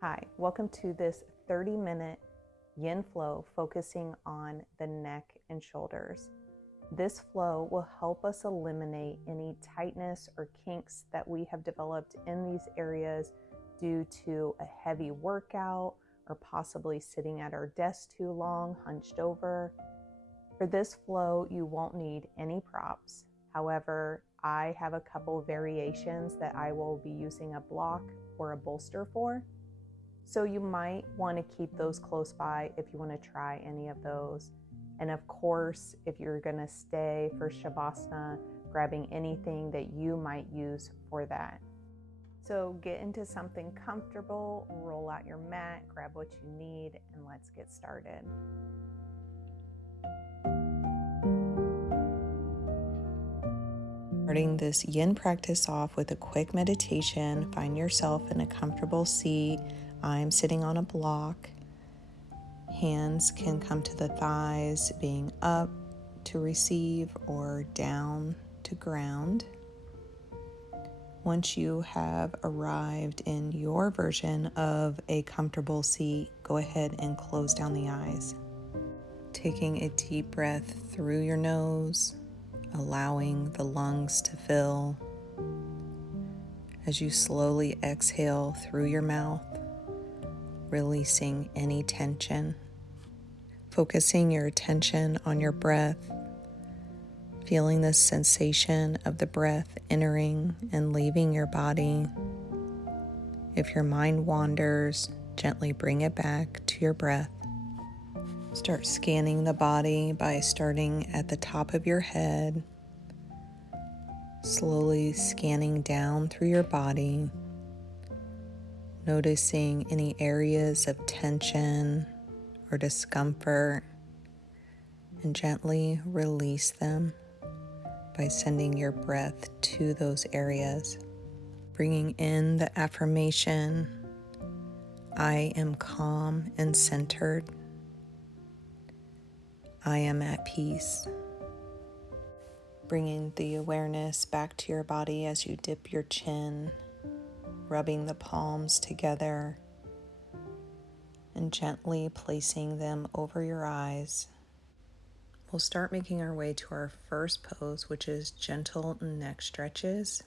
Hi, welcome to this 30-minute yin flow focusing on the neck and shoulders. This flow will help us eliminate any tightness or kinks that we have developed in these areas due to a heavy workout or possibly sitting at our desk too long, hunched over. For this flow, you won't need any props. However, I have a couple variations that I will be using a block or a bolster for. So you might want to keep those close by if you want to try any of those. And of course, if you're going to stay for Shavasana, grabbing anything that you might use for that. So get into something comfortable, roll out your mat, grab what you need, and let's get started. Starting this yin practice off with a quick meditation, find yourself in a comfortable seat. I'm sitting on a block. Hands can come to the thighs, being up to receive or down to ground. Once you have arrived in your version of a comfortable seat, go ahead and close down the eyes. Taking a deep breath through your nose, allowing the lungs to fill. As you slowly exhale through your mouth, releasing any tension. Focusing your attention on your breath, feeling the sensation of the breath entering and leaving your body. If your mind wanders, gently bring it back to your breath. Start scanning the body by starting at the top of your head, slowly scanning down through your body, noticing any areas of tension or discomfort, and gently release them by sending your breath to those areas. Bringing in the affirmation, I am calm and centered. I am at peace. Bringing the awareness back to your body as you dip your chin, rubbing the palms together and gently placing them over your eyes. We'll start making our way to our first pose, which is gentle neck stretches.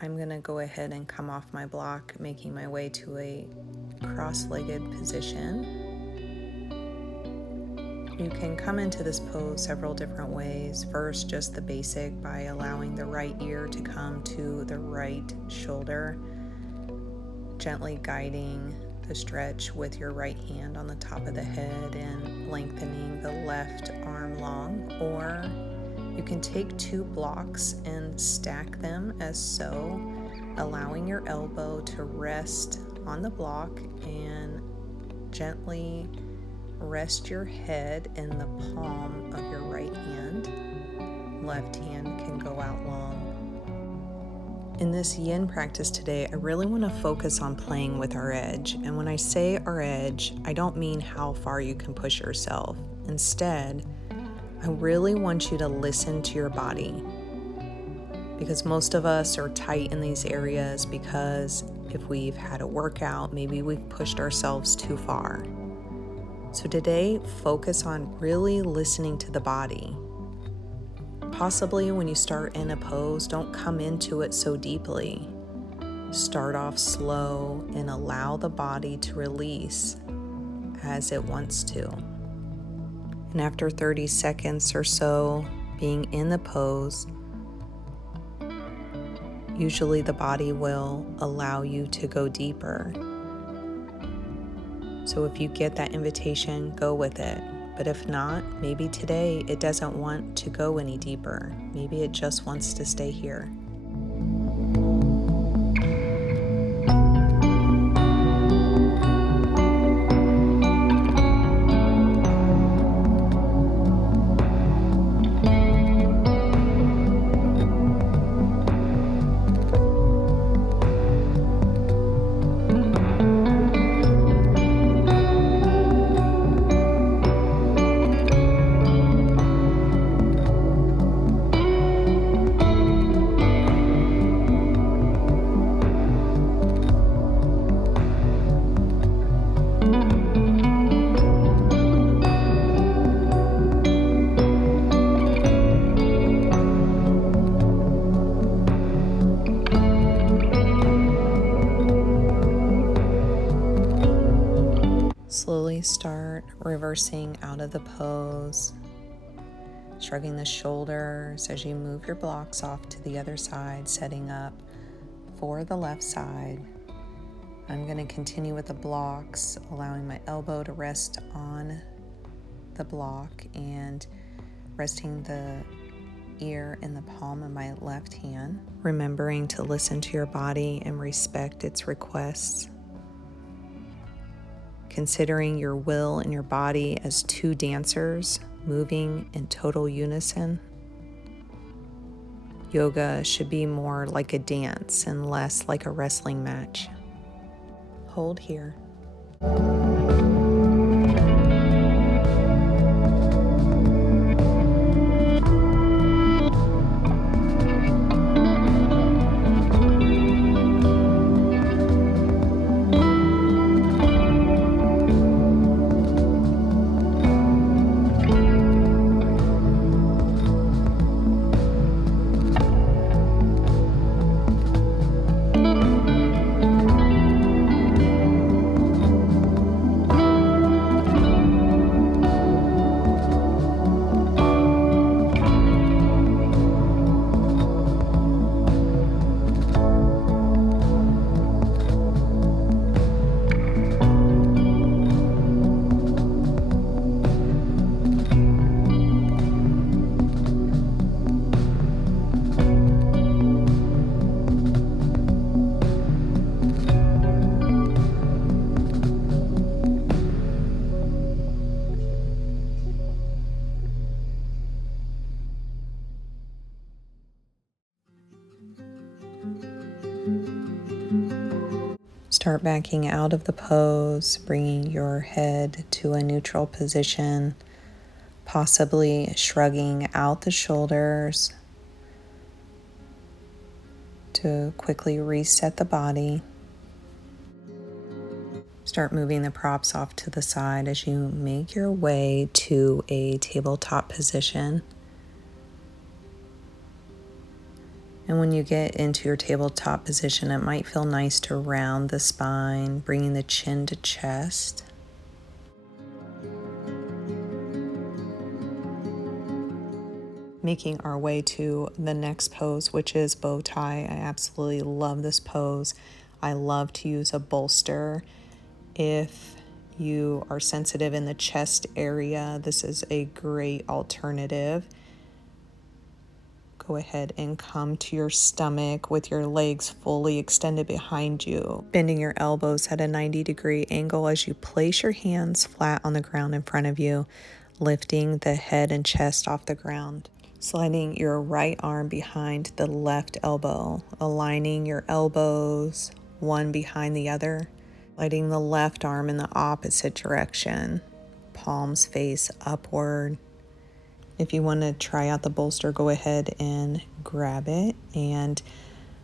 I'm going to go ahead and come off my block, making my way to a cross-legged position. You can come into this pose several different ways. First, just the basic by allowing the right ear to come to the right shoulder, gently guiding the stretch with your right hand on the top of the head and lengthening the left arm long. Or you can take two blocks and stack them as so, allowing your elbow to rest on the block and gently rest your head in the palm of your right hand. Left hand can go out long. In this yin practice today, I really want to focus on playing with our edge. And when I say our edge, I don't mean how far you can push yourself. Instead, I really want you to listen to your body. Because most of us are tight in these areas because if we've had a workout, maybe we've pushed ourselves too far. So today, focus on really listening to the body. Possibly when you start in a pose, don't come into it so deeply. Start off slow and allow the body to release as it wants to. And after 30 seconds or so being in the pose, usually the body will allow you to go deeper. So if you get that invitation, go with it. But if not, maybe today it doesn't want to go any deeper. Maybe it just wants to stay here. Slowly start reversing out of the pose, shrugging the shoulders as you move your blocks off to the other side, setting up for the left side. I'm going to continue with the blocks, allowing my elbow to rest on the block and resting the ear in the palm of my left hand, remembering to listen to your body and respect its requests. Considering your will and your body as two dancers moving in total unison. Yoga should be more like a dance and less like a wrestling match. Hold here. Start backing out of the pose, bringing your head to a neutral position, possibly shrugging out the shoulders to quickly reset the body. Start moving the props off to the side as you make your way to a tabletop position. And when you get into your tabletop position, it might feel nice to round the spine, bringing the chin to chest. Making our way to the next pose, which is bow tie. I absolutely love this pose. I love to use a bolster. If you are sensitive in the chest area, this is a great alternative. Go ahead and come to your stomach with your legs fully extended behind you, bending your elbows at a 90-degree angle as you place your hands flat on the ground in front of you, lifting the head and chest off the ground. Sliding your right arm behind the left elbow, aligning your elbows one behind the other, sliding the left arm in the opposite direction, palms face upward. If you want to try out the bolster, go ahead and grab it and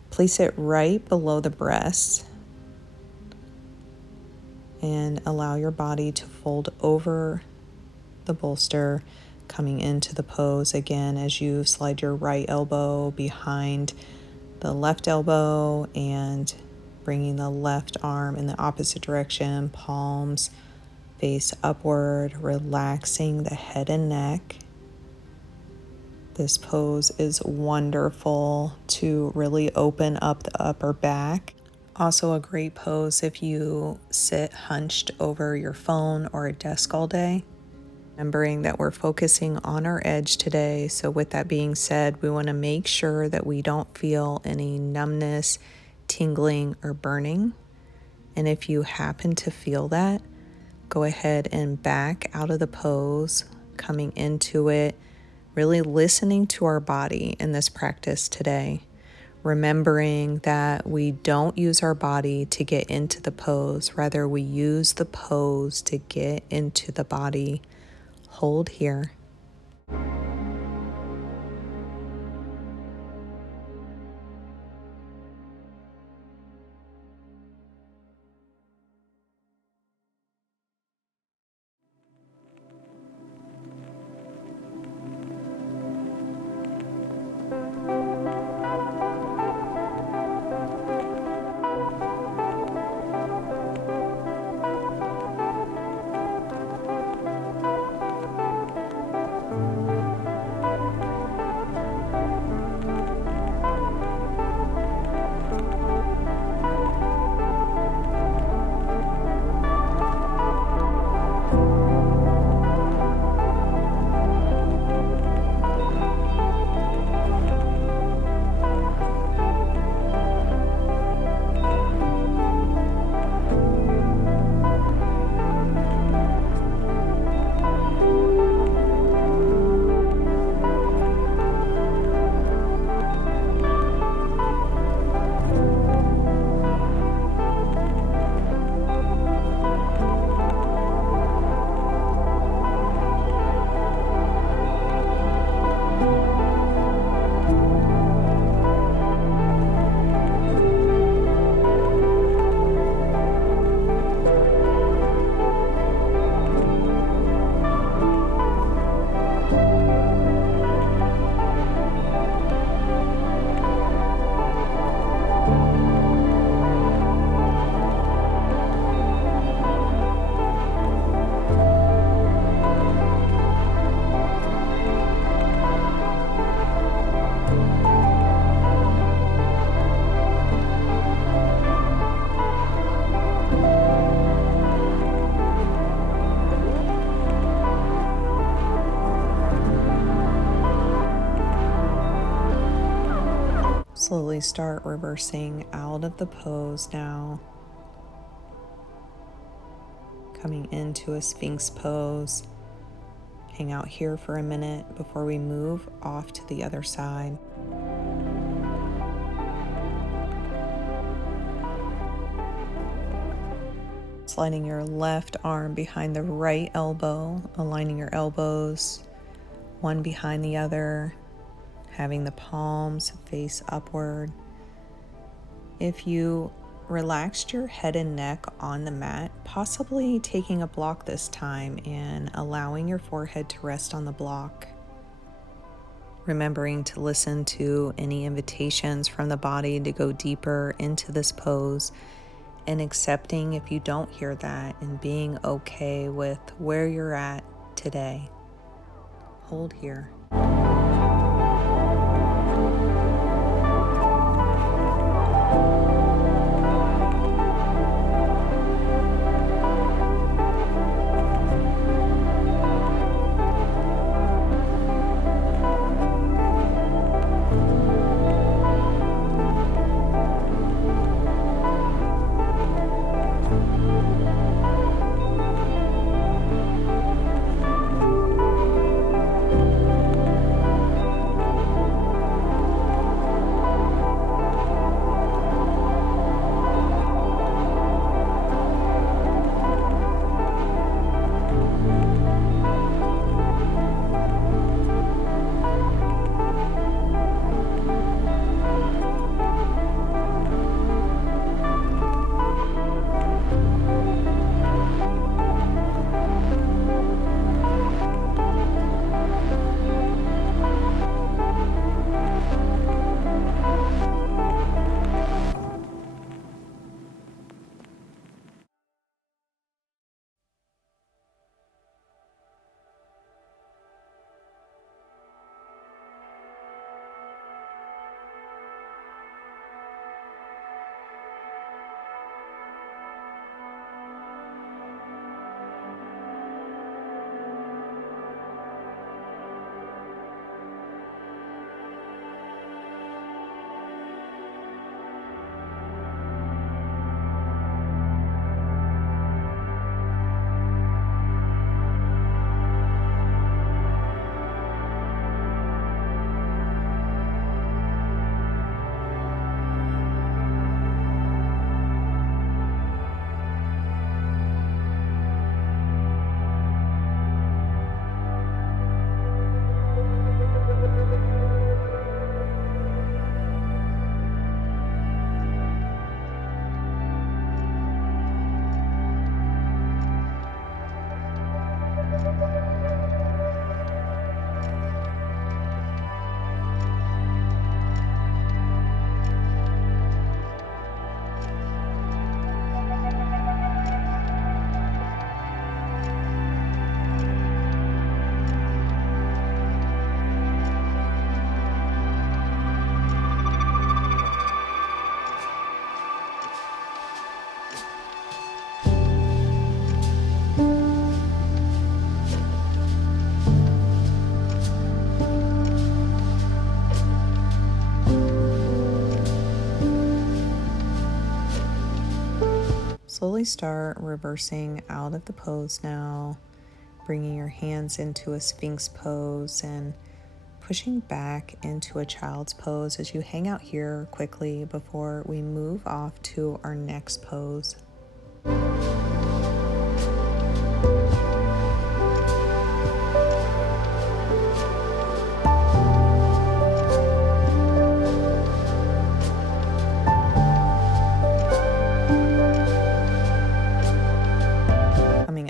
place it right below the breast and allow your body to fold over the bolster, coming into the pose again as you slide your right elbow behind the left elbow and bringing the left arm in the opposite direction, palms face upward, relaxing the head and neck. This pose is wonderful to really open up the upper back. Also a great pose if you sit hunched over your phone or a desk all day. Remembering that we're focusing on our edge today. So with that being said, we want to make sure that we don't feel any numbness, tingling, or burning. And if you happen to feel that, go ahead and back out of the pose, coming into it, really listening to our body in this practice today, remembering that we don't use our body to get into the pose, rather we use the pose to get into the body. Hold here. Slowly start reversing out of the pose now, coming into a Sphinx pose. Hang out here for a minute before we move off to the other side. Sliding your left arm behind the right elbow, aligning your elbows one behind the other, having the palms face upward. If you relaxed your head and neck on the mat, possibly taking a block this time and allowing your forehead to rest on the block. Remembering to listen to any invitations from the body to go deeper into this pose, and accepting if you don't hear that, and being okay with where you're at today. Hold here. Slowly start reversing out of the pose now, bringing your hands into a Sphinx pose and pushing back into a child's pose as you hang out here quickly before we move off to our next pose.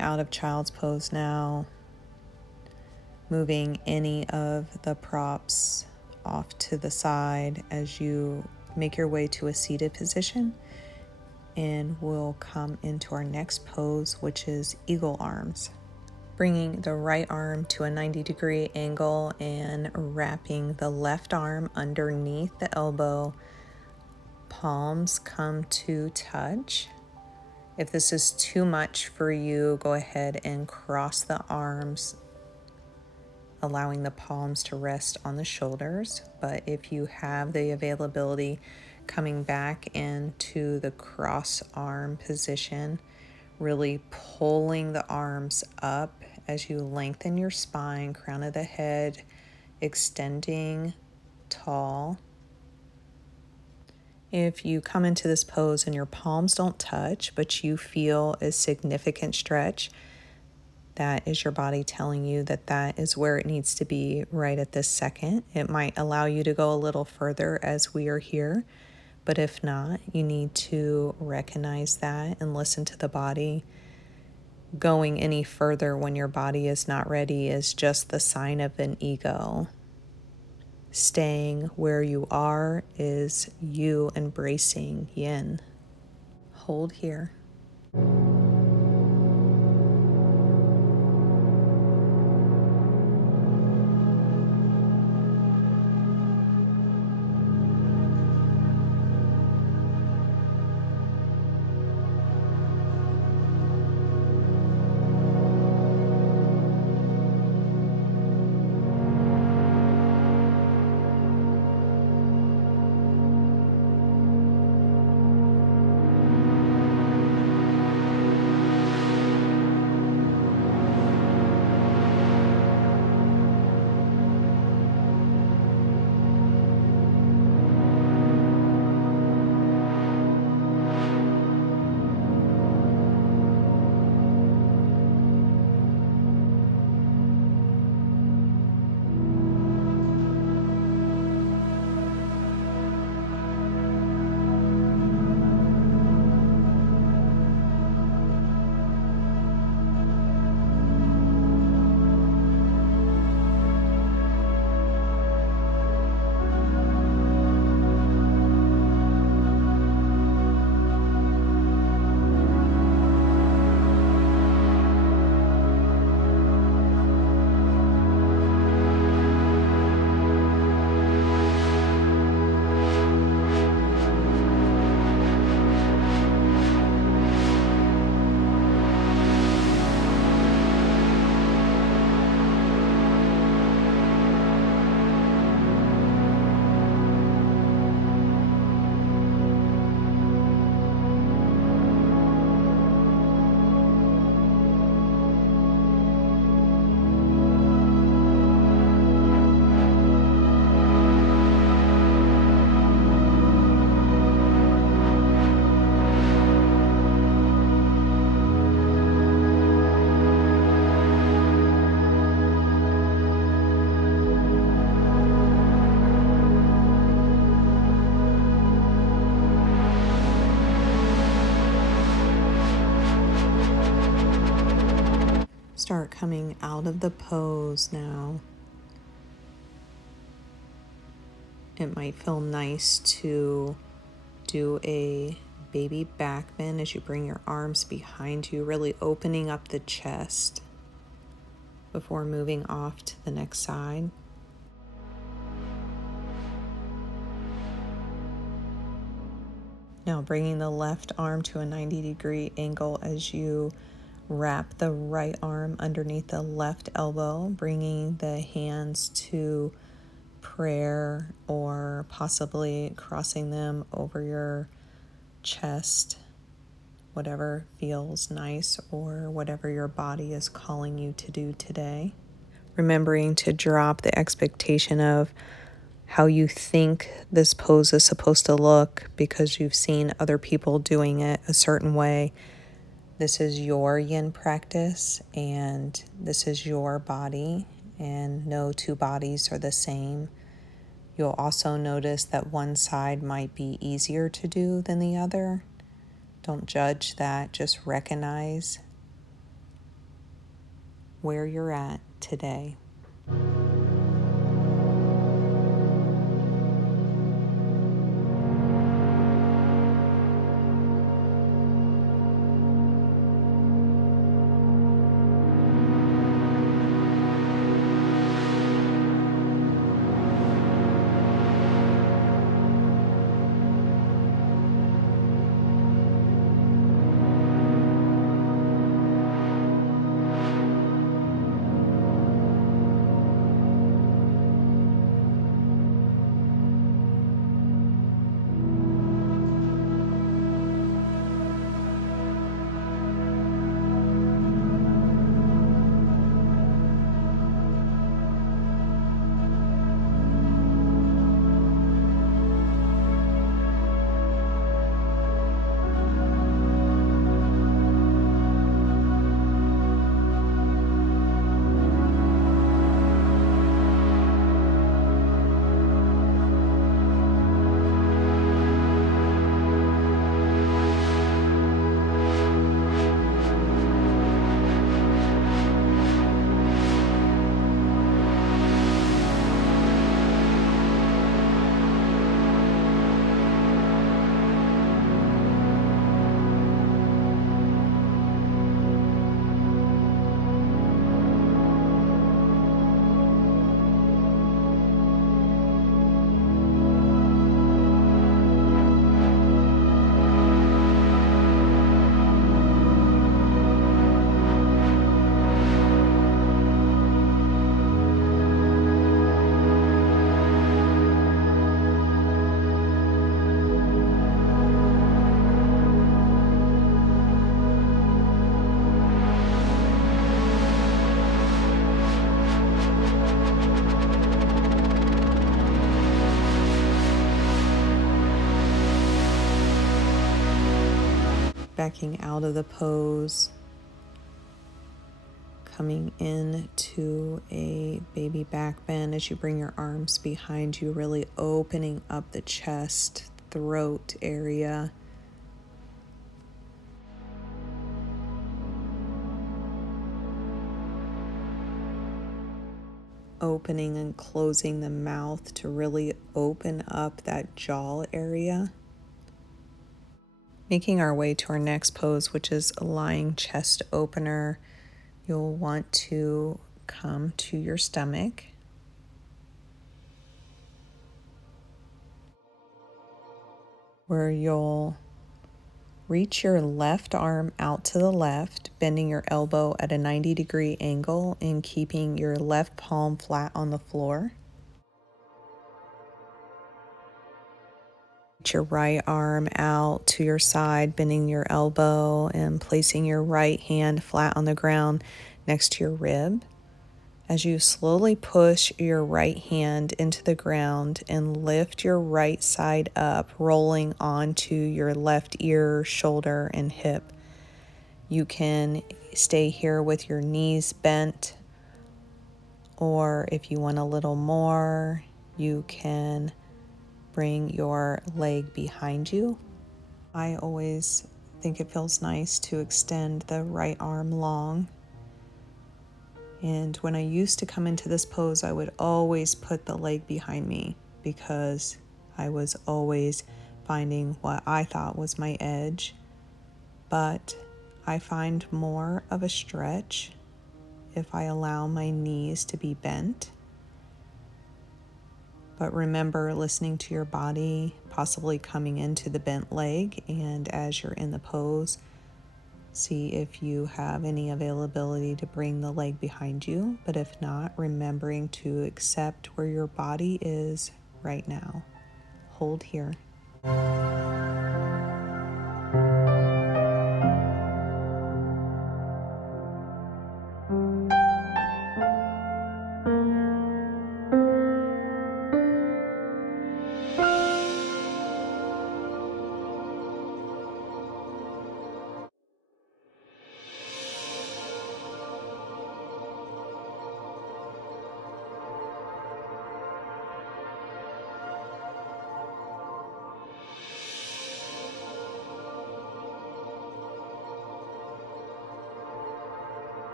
Out of child's pose now, moving any of the props off to the side as you make your way to a seated position, and we'll come into our next pose, which is eagle arms. Bringing the right arm to a 90-degree angle and wrapping the left arm underneath the elbow, palms come to touch. If this is too much for you, go ahead and cross the arms, allowing the palms to rest on the shoulders. But if you have the availability, coming back into the cross arm position, really pulling the arms up as you lengthen your spine, crown of the head, extending tall. If you come into this pose and your palms don't touch, but you feel a significant stretch, that is your body telling you that that is where it needs to be right at this second. It might allow you to go a little further as we are here, but if not, you need to recognize that and listen to the body. Going any further when your body is not ready is just the sign of an ego. Staying where you are is you embracing yin. Hold here. Start coming out of the pose now. It might feel nice to do a baby back bend as you bring your arms behind you, really opening up the chest before moving off to the next side. Now bringing the left arm to a 90-degree angle as you wrap the right arm underneath the left elbow, bringing the hands to prayer or possibly crossing them over your chest, whatever feels nice or whatever your body is calling you to do today. Remembering to drop the expectation of how you think this pose is supposed to look because you've seen other people doing it a certain way. This is your yin practice and this is your body, and no two bodies are the same. You'll also notice that one side might be easier to do than the other. Don't judge that, just recognize where you're at today. backing out of the pose, coming into a baby back bend as you bring your arms behind you, really opening up the chest, throat area. Opening and closing the mouth to really open up that jaw area. Making our way to our next pose, which is a lying chest opener. You'll want to come to your stomach. Where you'll reach your left arm out to the left, bending your elbow at a 90-degree angle and keeping your left palm flat on the floor. Reach your right arm out to your side, bending your elbow and placing your right hand flat on the ground next to your rib. As you slowly push your right hand into the ground and lift your right side up, rolling onto your left ear, shoulder, and hip. You can stay here with your knees bent, or if you want a little more, you can bring your leg behind you. I always think it feels nice to extend the right arm long. And when I used to come into this pose, I would always put the leg behind me because I was always finding what I thought was my edge. But I find more of a stretch if I allow my knees to be bent. But remember listening to your body, possibly coming into the bent leg, and as you're in the pose, see if you have any availability to bring the leg behind you. But if not, remembering to accept where your body is right now. Hold here.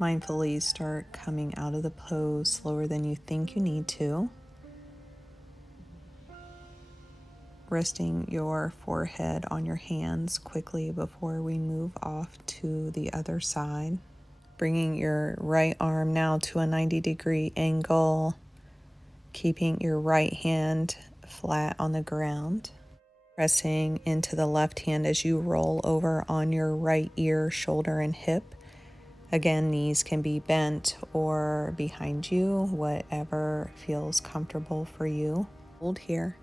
Mindfully start coming out of the pose slower than you think you need to. Resting your forehead on your hands quickly before we move off to the other side. Bringing your right arm now to a 90-degree angle, keeping your right hand flat on the ground. Pressing into the left hand as you roll over on your right ear, shoulder, and hip. Again, knees can be bent or behind you, whatever feels comfortable for you. Hold here.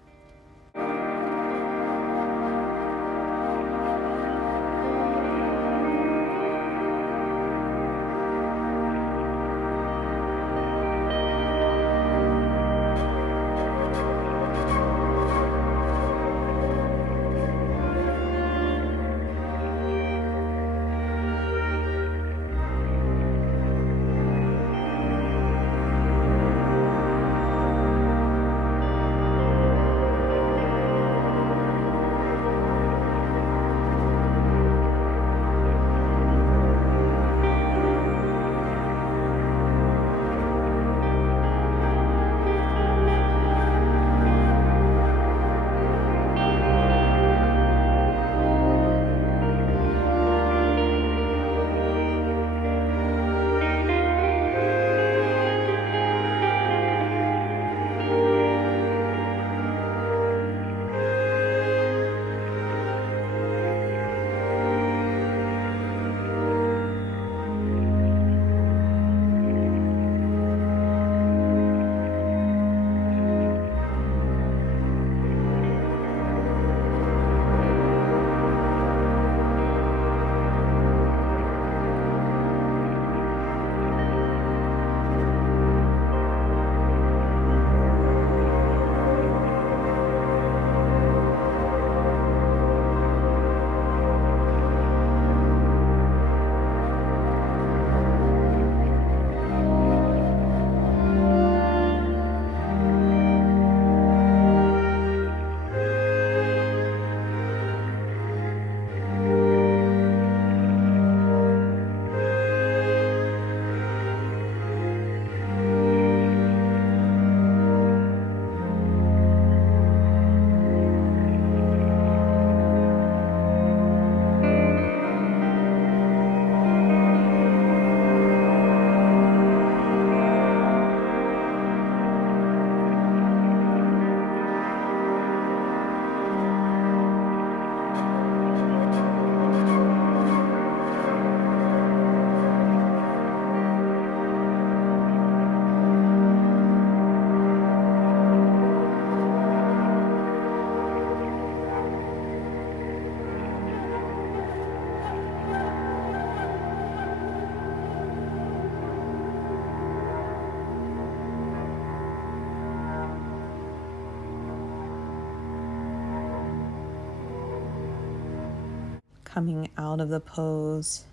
Coming out of the pose,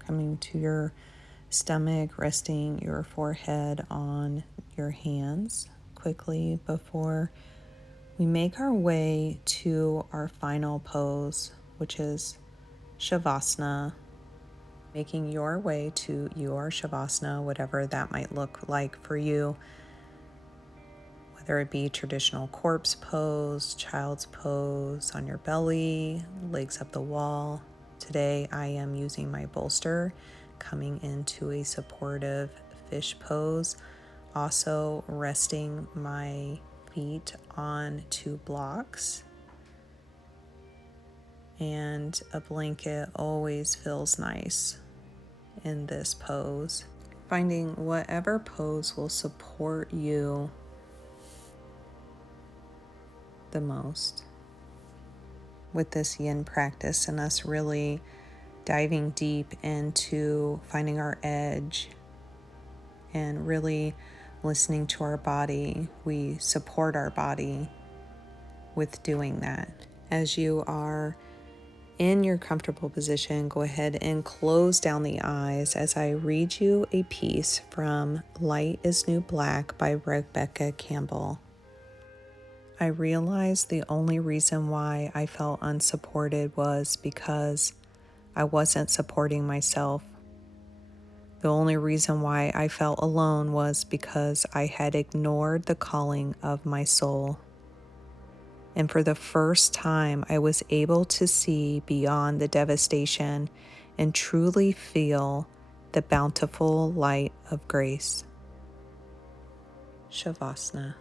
coming to your stomach, resting your forehead on your hands quickly before we make our way to our final pose, which is Shavasana. Making your way to your Shavasana, whatever that might look like for you, whether it be traditional corpse pose, child's pose on your belly, legs up the wall. Today I am using my Bolster, coming into a supportive fish pose, also resting my feet on 2 blocks. And a blanket always feels nice in this pose. Finding whatever pose will support you the most with this yin practice and us really diving deep into finding our edge and really listening to our body. We support our body with doing that. As you are in your comfortable position, go ahead and close down the eyes as I read you a piece from Light is New Black by Rebecca Campbell. I realized the only reason why I felt unsupported was because I wasn't supporting myself. The only reason why I felt alone was because I had ignored the calling of my soul. And for the first time, I was able to see beyond the devastation and truly feel the bountiful light of grace. Shavasana.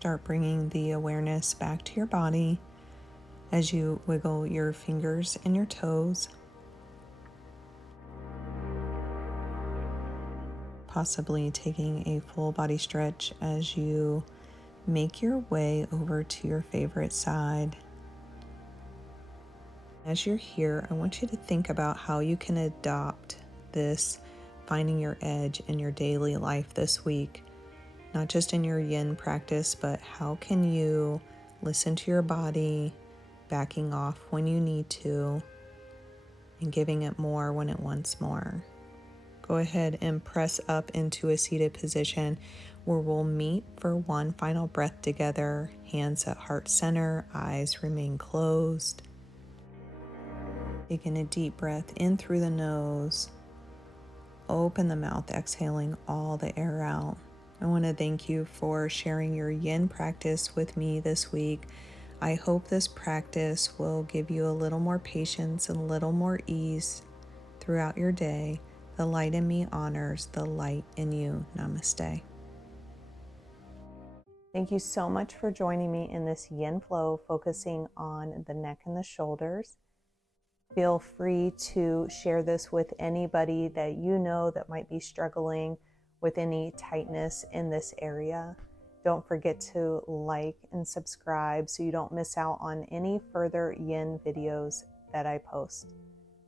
Start bringing the awareness back to your body as you wiggle your fingers and your toes, possibly taking a full body stretch as you make your way over to your favorite side. As you're here, I want you to think about how you can adopt this finding your edge in your daily life this week. Not just in your yin practice, but how can you listen to your body, backing off when you need to, and giving it more when it wants more. Go ahead and press up into a seated position where we'll meet for one final breath together. Hands at heart center, eyes remain closed. Taking a deep breath in through the nose Open the mouth, exhaling all the air out. I want to thank you for sharing your yin practice with me this week. I hope this practice will give you a little more patience and a little more ease throughout your day. The light in me honors the light in you. Namaste. Thank you so much for joining me in this yin flow, focusing on the neck and the shoulders. Feel free to share this with anybody that you know that might be struggling with any tightness in this area. Don't forget to like and subscribe so you don't miss out on any further yin videos that I post.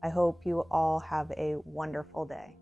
I hope you all have a wonderful day.